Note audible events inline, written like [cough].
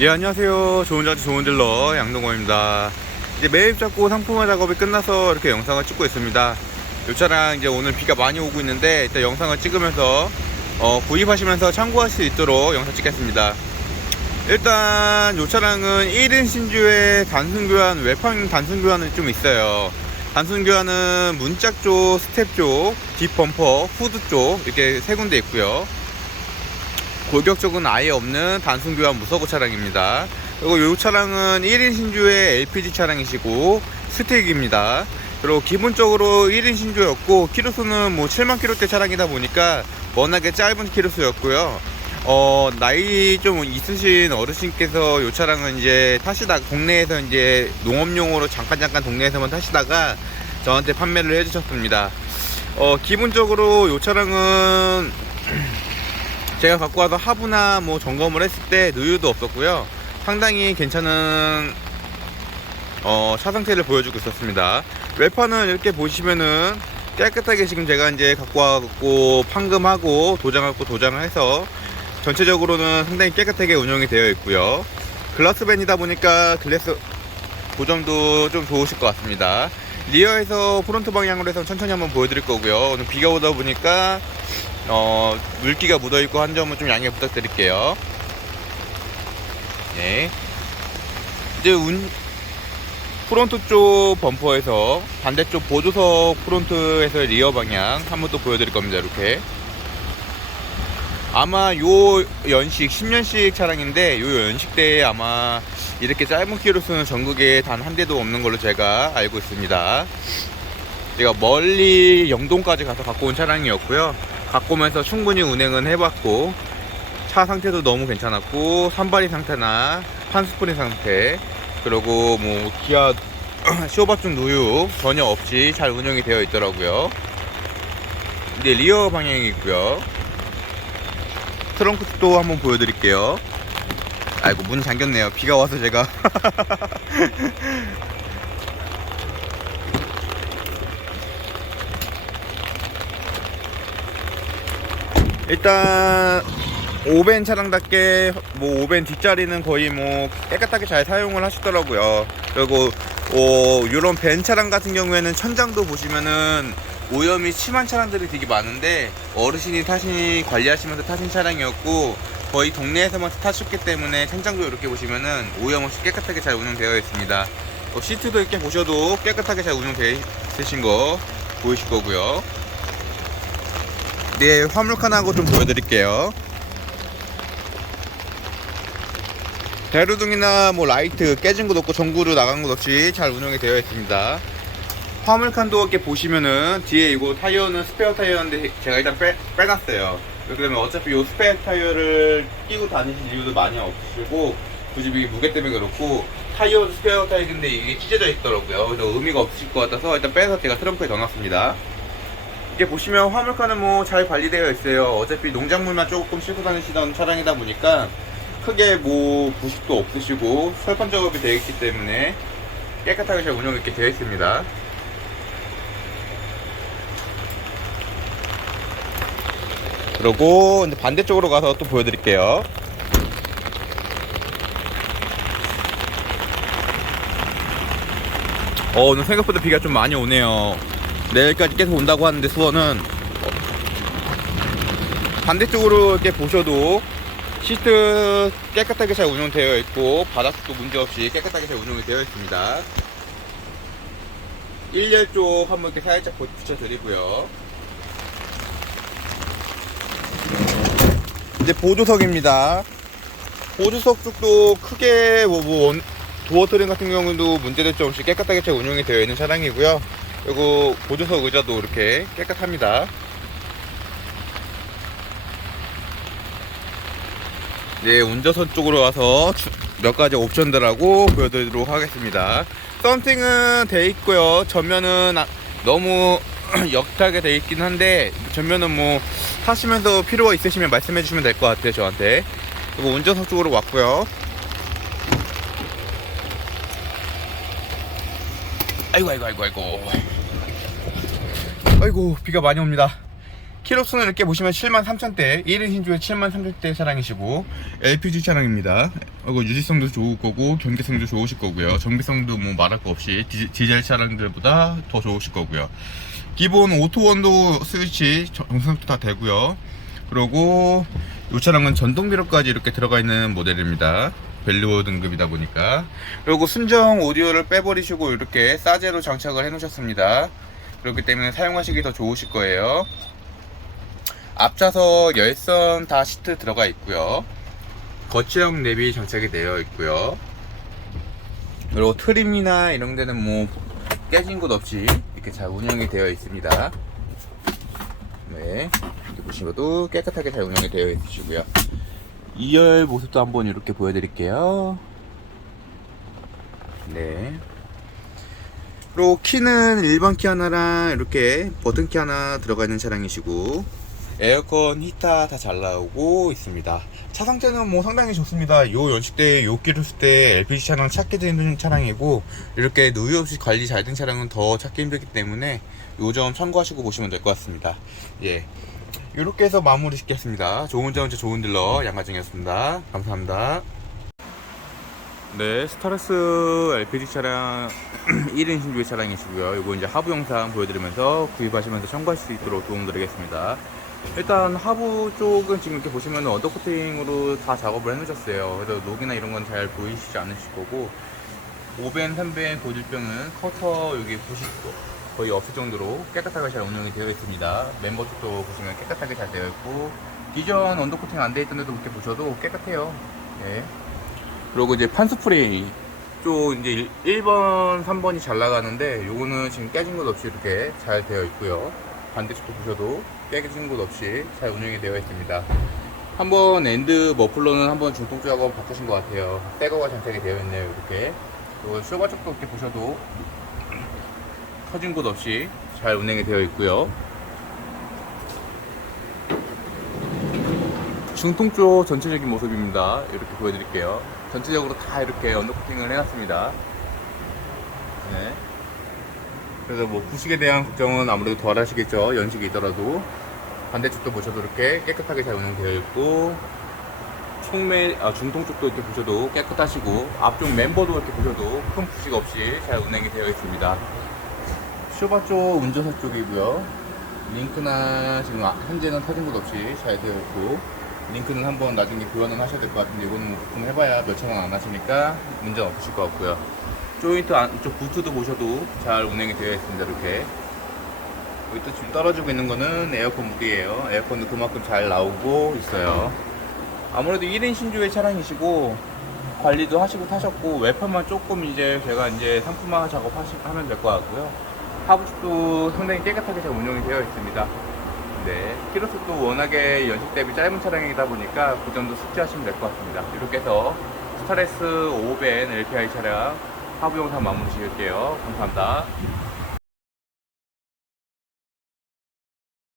예 안녕하세요. 좋은 자주 좋은 딜러 양동호입니다. 이제 매입 잡고 상품화 작업이 끝나서 이렇게 영상을 찍고 있습니다. 이 차량 이제 오늘 비가 많이 오고 있는데 일단 영상을 찍으면서 어, 구입하시면서 참고하실 수 있도록 영상 찍겠습니다. 일단 이 차량은 1인 신주의 단순 교환 외판 단순 교환은 좀 있어요. 단순 교환은 문짝 쪽 스텝 쪽 뒷 범퍼 후드 쪽 이렇게 세 군데 있고요 골격 쪽은 아예 없는 단순 교환 무서고 차량입니다. 그리고 이 차량은 1인 신주의 LPG 차량이시고 스택입니다. 그리고 기본적으로 1인 신주였고 키로수는 뭐 7만 킬로대 차량이다 보니까 워낙에 짧은 키로수였고요. 어 나이 좀 있으신 어르신께서 이 차량은 이제 타시다 국내에서 이제 농업용으로 잠깐 잠깐 동네에서만 타시다가 저한테 판매를 해주셨습니다. 어 기본적으로 이 차량은 제가 갖고 와서 하부나 뭐 점검을 했을 때 누유도 없었고요. 상당히 괜찮은 어, 차 상태를 보여주고 있었습니다. 외판은 이렇게 보시면은 깨끗하게 지금 제가 이제 갖고 와갖고 판금하고 도장하고 도장을 해서 전체적으로는 상당히 깨끗하게 운영이 되어 있고요. 글라스밴이다 보니까 글래스 고정도 좀 좋으실 것 같습니다. 리어에서 프론트 방향으로 해서 천천히 한번 보여드릴 거고요. 오늘 비가 오다 보니까 어, 물기가 묻어 있고 한 점은 좀 양해 부탁드릴게요. 네. 이제 운 프론트 쪽 범퍼에서 반대쪽 보조석 프론트에서 리어 방향 한 번 또 보여드릴 겁니다. 이렇게. 아마 요 연식 10년식 차량인데 요 연식대에 아마 이렇게 짧은 키로수는 전국에 단 한 대도 없는 걸로 제가 알고 있습니다. 제가 멀리 영동까지 가서 갖고 온 차량이었고요. 오면서 충분히 운행은 해봤고 차 상태도 너무 괜찮았고 산발이 상태나 판스프링 상태 그리고 뭐 기아 [clears throat] 시오밥중 누유 전혀 없이 잘 운영이 되어 있더라고요. 이제 리어 방향이 있고요. 트렁크도 한번 보여드릴게요. 아이고 문 잠겼네요. 비가 와서 제가 [laughs] 일단 오벤 차량답게 뭐 오벤 뒷자리는 거의 뭐 깨끗하게 잘 사용을 하시더라고요. 그리고 어, 이런 벤 차량 같은 경우에는 천장도 보시면은 오염이 심한 차량들이 되게 많은데 어르신이 타신 관리하시면서 타신 차량이었고 거의 동네에서만 타셨기 때문에 천장도 이렇게 보시면은 오염 없이 깨끗하게 잘 운영되어 있습니다. 어, 시트도 이렇게 보셔도 깨끗하게 잘 운영되어 있으신 거 보이실 거고요. 네, 화물칸하고 좀 보여드릴게요. 대루등이나 뭐 라이트 깨진 것도 없고 전구로 나간 것 없이 잘 운영이 되어 있습니다. 화물칸도 이렇게 보시면은 뒤에 이거 타이어는 스페어 타이어인데 제가 일단 빼, 빼놨어요. 그러면 어차피 이 스페어 타이어를 끼고 다니실 이유도 많이 없으시고 굳이 이게 무게 때문에 그렇고 타이어도 스페어 타이어인데 이게 찢어져 있더라고요. 그래서 의미가 없으실 것 같아서 일단 빼서 제가 트렁크에 넣어놨습니다. 이게 보시면 화물칸은 뭐잘 관리되어 있어요. 어차피 농작물만 조금 싣고 다니시던 차량이다 보니까 크게 뭐 부식도 없으시고 철판 작업이 되어 있기 때문에 깨끗하게 잘 운영 있게 되어 있습니다. 그리고 이제 반대쪽으로 가서 또 보여드릴게요. 어, 오늘 생각보다 비가 좀 많이 오네요. 내일까지 계속 온다고 하는데 수원은 어, 반대쪽으로 이렇게 보셔도 시트 깨끗하게 잘 운영되어 있고 바닥도 문제없이 깨끗하게 잘 운영이 되어 있습니다. 1열 쪽 한번 이렇게 살짝 붙여 드리고요. 이제 보조석입니다. 보조석 쪽도 크게 뭐, 뭐 원- 도어 트림 같은 경우도 문제될 점 없이 깨끗하게 잘 운영이 되어 있는 차량이고요. 그리고 보조석 의자도 이렇게 깨끗합니다. 네, 운전석 쪽으로 와서 주- 몇 가지 옵션들하고 보여드리도록 하겠습니다. 썬팅은 돼 있고요. 전면은 아- 너무 [clears throat] 역하게 돼 있긴 한데 전면은 뭐 타시면서 필요가 있으시면 말씀해 주시면 될 것 같아요, 저한테. 그리고 운전석 쪽으로 왔고요. 아이고 아이고 아이고 아이고 아이고 비가 많이 옵니다. 키로수는 이렇게 보시면 73,000대 1인 신조의 73,000대 차량이시고 LPG 차량입니다. 이거 유지성도 좋을 거고 경계성도 좋으실 거고요. 정비성도 뭐 말할 거 없이 디, 디젤 차량들보다 더 좋으실 거고요. 기본 오토 원도 스위치 정상도 다 되고요. 그리고 이 차량은 전동 미러까지 이렇게 들어가 있는 모델입니다. 밸류 등급이다 보니까. 그리고 순정 오디오를 빼버리시고 이렇게 싸제로 장착을 해 놓으셨습니다 그렇기 때문에 사용하시기 더 좋으실 거예요. 앞좌석 열선 다 시트 들어가 있고요. 거치형 랩이 장착이 되어 있고요. 그리고 트림이나 이런 데는 뭐 깨진 곳 없이 이렇게 잘 운영이 되어 있습니다. 네 이렇게 보시면도 깨끗하게 잘 운영이 되어 있으시고요. 2열 모습도 한번 이렇게 보여드릴게요. 네. 그리고 키는 일반 키 하나랑 이렇게 버튼 키 하나 들어가 있는 차량이시고 에어컨 히터 다잘 나오고 있습니다. 차 상태는 뭐 상당히 좋습니다. 요 연식대 요 키로수 때 LPG 차량 찾기 힘든 차량이고 이렇게 누유 없이 관리 잘 된 차량은 더 찾기 힘들기 때문에 요 점 참고하시고 보시면 될 것 같습니다. 예. 이렇게 해서 마무리 짓겠습니다. 좋은 자동차 좋은 딜러 양가정이었습니다. 감사합니다. 네, 스타렉스 LPG 차량 [clears throat] 1인 신조의 차량이시고요. 이거 이제 하부 영상 보여드리면서 구입하시면서 참고하실 수 있도록 도움드리겠습니다. 일단 하부 쪽은 지금 이렇게 보시면 언더코팅으로 다 작업을 해놓으셨어요. 그래서 녹이나 이런 건 잘 보이시지 않으실 거고 5벤, 3벤 고질병은 커터 여기 보시고 거의 없을 정도로 깨끗하게 잘 운영이 되어 있습니다. 멤버 쪽도 보시면 깨끗하게 잘 되어 있고 기존 언더코팅 안 되어 있던 데도 이렇게 보셔도 깨끗해요. 네. 그리고 이제 판 스프레이 쪽 이제 1번, 3번이 잘 나가는데 요거는 지금 깨진 것 없이 이렇게 잘 되어 있고요. 반대쪽도 보셔도 깨진 것 없이 잘 운영이 되어 있습니다. 한번 엔드 머플러는 한번 중통 작업 바꾸신 것 같아요. 새거가 장착이 되어 있네요. 이렇게. 그리고 쇼바 쪽도 이렇게 보셔도 터진 곳 없이 잘 운행이 되어 있고요. 중통 쪽 전체적인 모습입니다. 이렇게 보여드릴게요. 전체적으로 다 이렇게 언더코팅을 해놨습니다. 네. 그래서 뭐 부식에 대한 걱정은 아무래도 덜 하시겠죠. 연식이 있더라도. 반대쪽도 보셔도 이렇게 깨끗하게 잘 운영되어 있고, 총매, 아, 중통 쪽도 이렇게 보셔도 깨끗하시고, 앞쪽 멤버도 이렇게 보셔도 큰 부식 없이 잘 운행이 되어 있습니다. 쇼바 쪽 운전석 쪽이고요. 링크나 지금 아- 현재는 터진 곳 없이 잘 되어 있고 링크는 한번 나중에 교환은 하셔야 될 것 같은데 이거는 뭐 부품 해봐야 몇천 원 안 하시니까 문제는 없으실 것 같고요. 조인트 안쪽 부트도 보셔도 잘 운행이 되어 있습니다. 이렇게 여기 또 지금 떨어지고 있는 거는 에어컨 무게예요. 에어컨도 그만큼 잘 나오고 있어요. 아무래도 1인 신조의 차량이시고 관리도 하시고 타셨고 외판만 조금 이제 제가 이제 상품화 작업하면 될 것 같고요. 하부식도 상당히 깨끗하게 잘 운영이 되어 있습니다. 네, 키로수도 워낙에 연식 대비 짧은 차량이다 보니까 그 점도 숙지하시면 될 것 같습니다. 이렇게 해서 스타레스 5벤 LPI 차량 하부 영상 마무리 지을게요. 감사합니다.